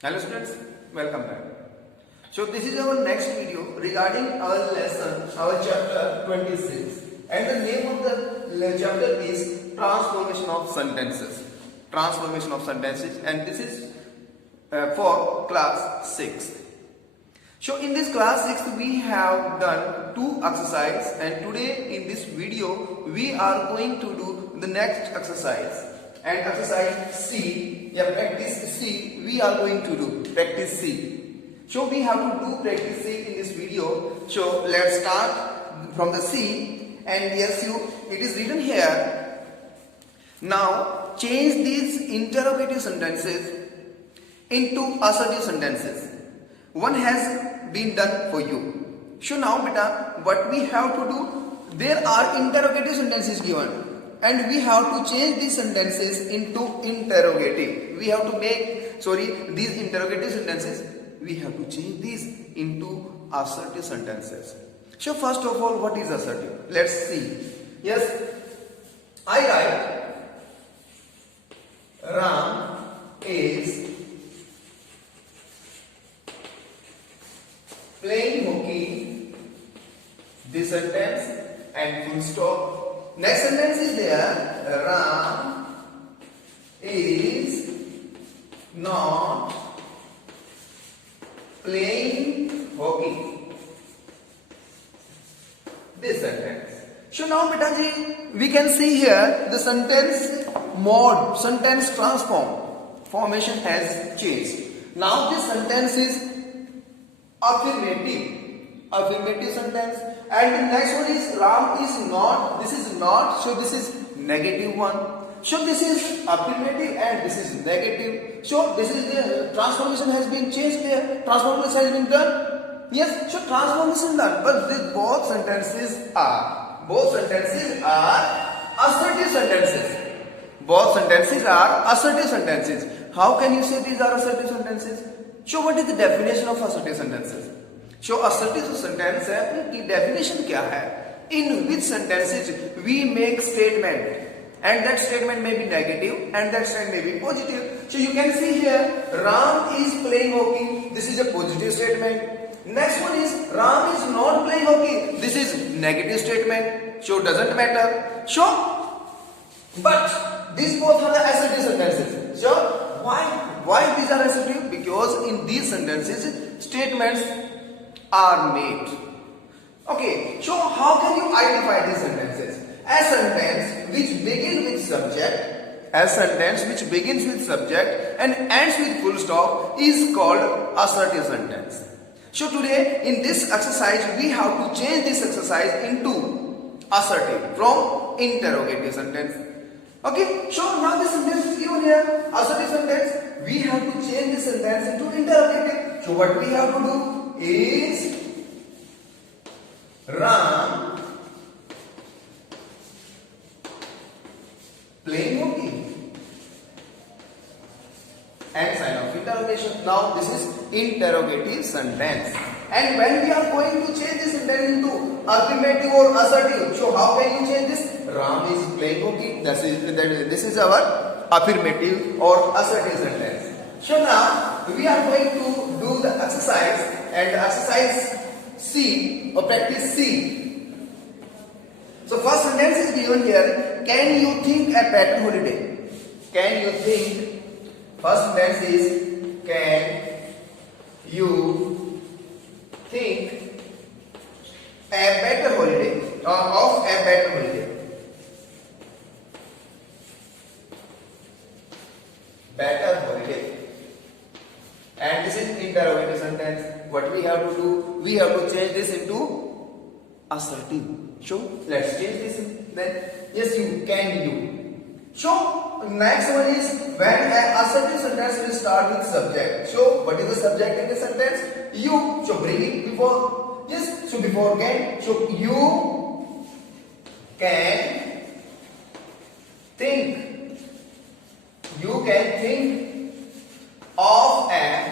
Hello students, welcome back. So this is our next video regarding our lesson, our chapter 26, and the name of the chapter is Transformation of Sentences. Transformation of Sentences, and this is for class 6. So in this class 6 we have done 2 exercises, and today in this video we are going to do the next exercise. And exercise C, practice C, we are going to do practice C. So we have to do practice C in this video. So let's start from the C, and yes, it is written here. Now change these interrogative sentences into assertive sentences. One has been done for you. So now beta, what we have to do? There are interrogative sentences given, and we have to change these sentences into interrogative. We have to make, these interrogative sentences, we have to change these into assertive sentences. So first of all, what is assertive? Let's see. Yes, I write, Ram is playing hockey. This sentence and full stop. Next sentence is there. Ram is not playing hockey. This sentence. So now beta we can see here the sentence mode, sentence formation has changed. Now this sentence is affirmative sentence, and the next one is Ram is not, this is not, so this is negative one. So this is affirmative and this is negative. So this is the transformation has been changed there. Transformation has been done. Yes, so transformation done, but both sentences are assertive sentences. Both sentences are assertive sentences. How can you say these are assertive sentences? So what is the definition of assertive sentences? So assertive sentence है, की definition क्या है? In which sentences we make statement, and that statement may be negative and that statement may be positive. So you can see here, Ram is playing hockey. This is a positive statement. Next one is Ram is not playing hockey. This is negative statement. So doesn't matter. So, but these both are the assertive sentences. So why these are assertive? Because in these sentences statements are made. Okay, so how can you identify these sentences? A sentence which begins with subject, and ends with full stop is called assertive sentence. So today in this exercise we have to change this exercise into assertive from interrogative sentence. Okay, so now the sentence is given here, assertive sentence. We have to change this sentence into interrogative. So what we have to do is Ram playing hockey, and sign of interrogation. Now this is interrogative sentence. And when we are going to change this sentence into affirmative or assertive, so how can you change this? Ram is playing hockey. This is our affirmative or assertive sentence. So now we are going to do the exercise, and exercise C or practice C. So first sentence is given here. Can you think a better holiday? Can you think? First sentence is, can you think a better holiday, or of a better holiday? Better holiday. And this is interrogative sentence. What we have to do? We have to change this into assertive. So let's change this then. Yes, you. So next one is when an assertive sentence will start with subject. So what is the subject in the sentence? You. So bring it before. Yes. So before can. So you can think. You can think of a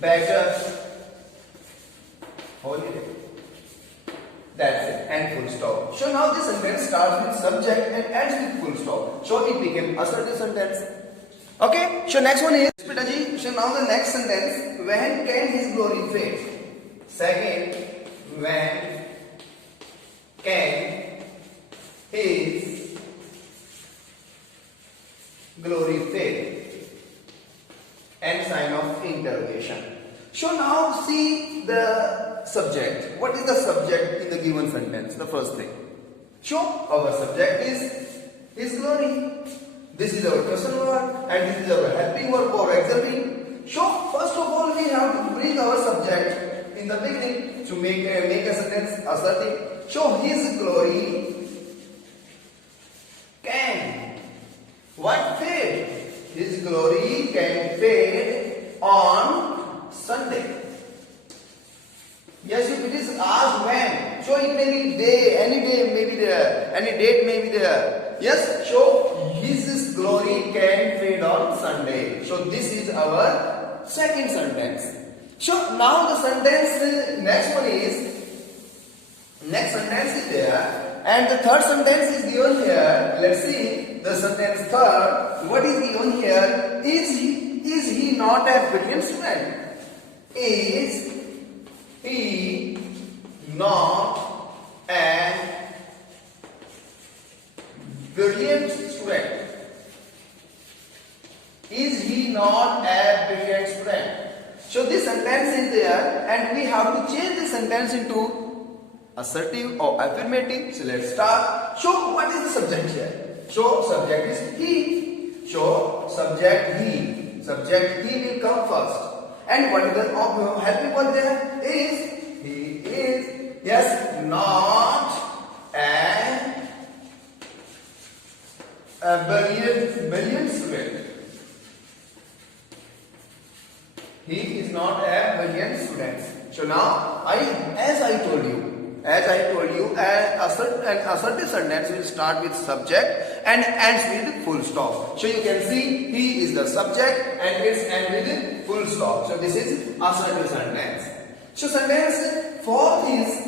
better holiday. That's it, and full stop. So now this sentence starts with subject and ends with full stop. So it became assertive sentence. Okay, so next one is Pitaji. So now the next sentence, when can his glory fade? Second, when can his glory fade? And sign of interrogation. So now see the subject. What is the subject in the given sentence? The first thing. So our subject is his glory. This is our question word and this is our helping verb or auxiliary. So first of all we have to bring our subject in the beginning to make a sentence assertive. So his glory can what fade? His glory can fade on Sunday. Yes, if it is asked when, so it may be any day may be there, any date may be there. Yes, so his glory can fade on Sunday. So this is our second sentence. So now the sentence, next sentence is there, and the third sentence is given here. Let's see the sentence third. What is given here? Is he not a brilliant student? Is he not a brilliant student? Is he not a brilliant student? So this sentence is there and we have to change the sentence into assertive or affirmative. So let's start. So what is the subject here? So subject is he. So subject he. Subject he will come first. And what is the helping word there? Is he is yes not a brilliant student. He is not a brilliant student. So now as I told you, an assertive sentence will start with subject and ends with full stop. So you can see he is the subject and it's end with full stop. So this is assertive sentence. So sentence fourth is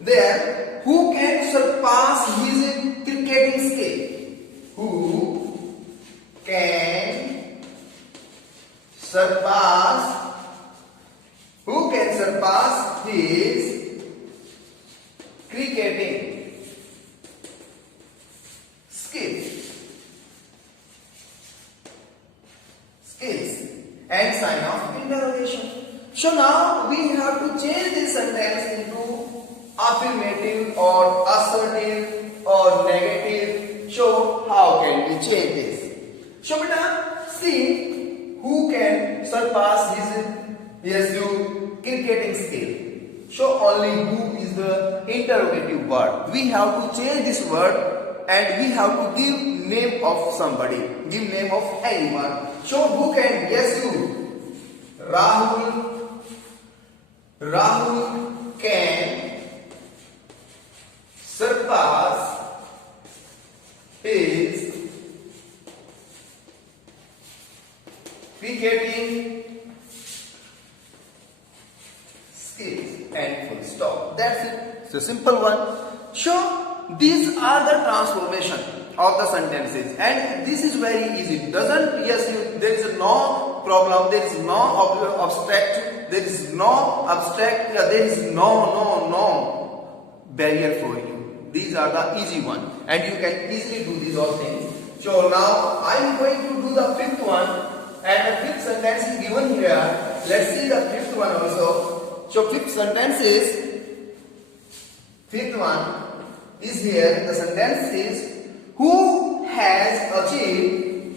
there, who can surpass his cricketing skill? Who can surpass his cricketing skills and sign of interrogation. So now we have to change this sentence into affirmative or assertive or negative. So how can we change this? So beta, see who can surpass his cricketing skill. So only who is the interrogative word. We have to change this word and we have to give name of somebody. Give name of anyone. So who can? Yes, you. Rahul can surpass his cricketing skills and full stop. That's it. It's a simple one. So these are the transformation of the sentences and this is very easy. There is no problem, there is no abstract, there is no barrier for you. These are the easy one and you can easily do these all things. So now I am going to do the fifth one and the fifth sentence is given here. Let's see the fifth one also. So fifth one is here. The sentence is who has achieved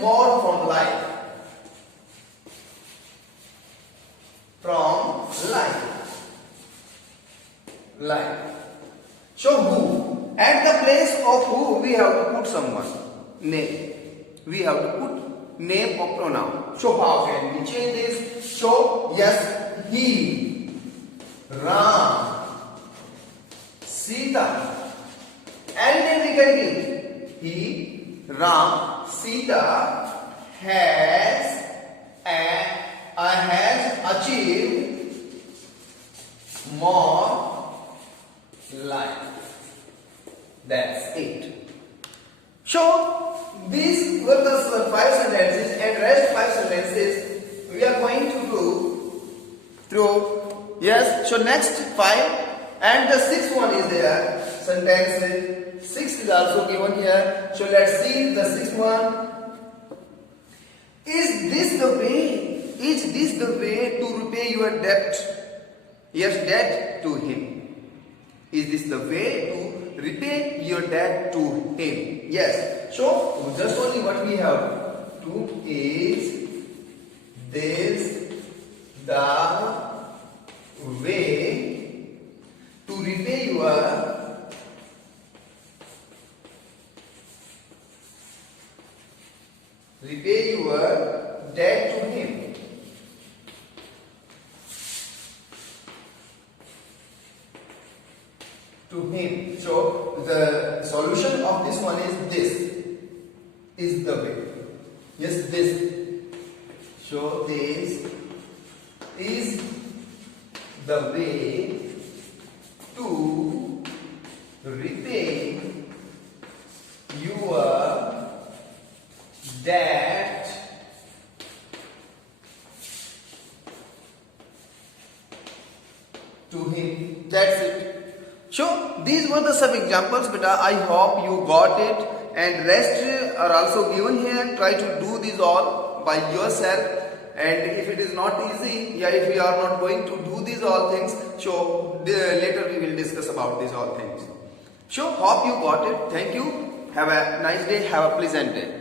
more from life. So who? At the place of who we have to put someone. Name. We have to put name or pronoun. So how can we change this? So yes, he, Ram, Sita. Any name we can give. He, Ram, Sita has achieved more life. That's it. So these were the 5 sentences, and rest 5 sentences we are going to do through. Yes. So next 5, and the 6th one is there. Sentence 6 is also given here. So let's see the 6th one. Is this the way? Is this the way to repay your debt? Yes, debt to him. Is this the way to repay your debt to him? Yes. So just only what we have to is this the way to repay your debt to him. So the solution of this one is this is the way. Yes, this. So this is the way to repay your debt to him. That's it. So these were the some examples, but I hope you got it, and rest are also given here. Try to do these all by yourself, and if it is not easy, if we are not going to do these all things, so later we will discuss about these all things. So hope you got it. Thank you. Have a nice day. Have a pleasant day.